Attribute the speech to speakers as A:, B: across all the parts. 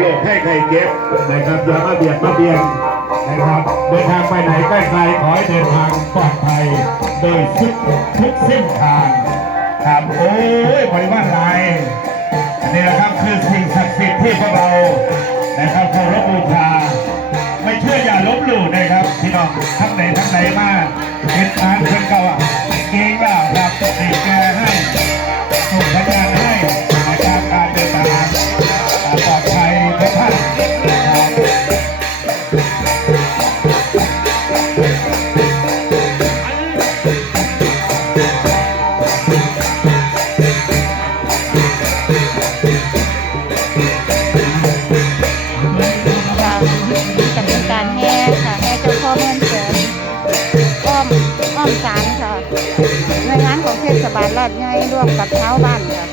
A: โรคให้ใครเจ็บนะครับอย่ามาเบียดมาเบียนนะครับเดินทางไปไหนใกล้ไกลขอให้เดินทางปลอดภัยโดยทุกทุกเส้นทางครับโอ้ยบริวารหลายอันนี้นะครับคือสิ่งศักดิ์สิทธิ์ที่พวกเรานะครับเคารพบูชาไม่เชื่ออย่าลบหลู่นะครับพี่น้องทั้งไหนทั้งไหนมาเป็นทานเป็นเก่าอะเก่งเปล่า บาล
B: ลาดใหญ่ร่วมกับชาวบ้านค่ะ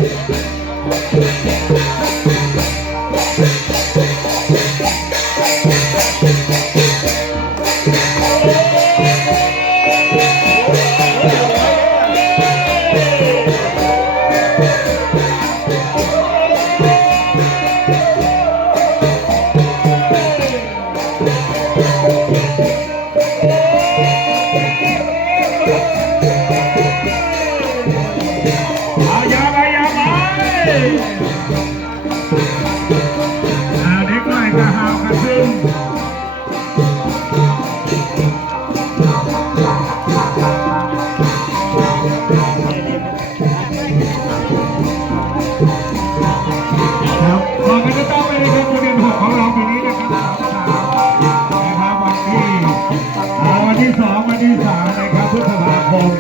A: คม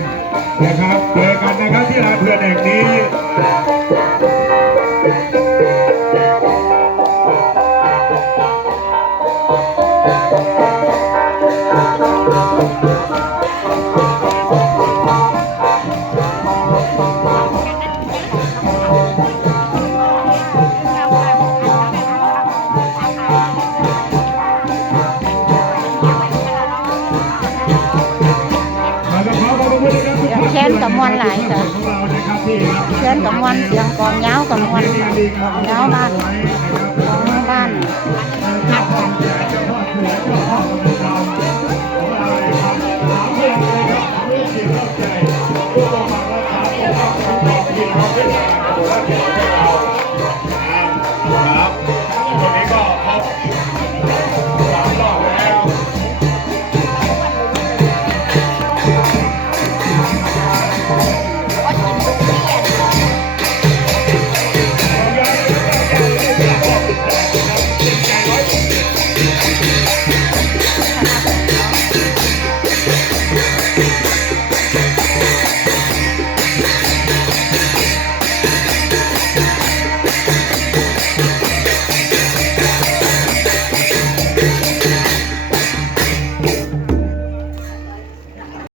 A: นะครับเจอกันนะครับที่ลานเพื่อนแห่งนี้
B: นกับมวนหลายจ้ะเชิญกับมวนเสียงกองยาวกับมวนกงยาวบ้า
A: นบ้านหัด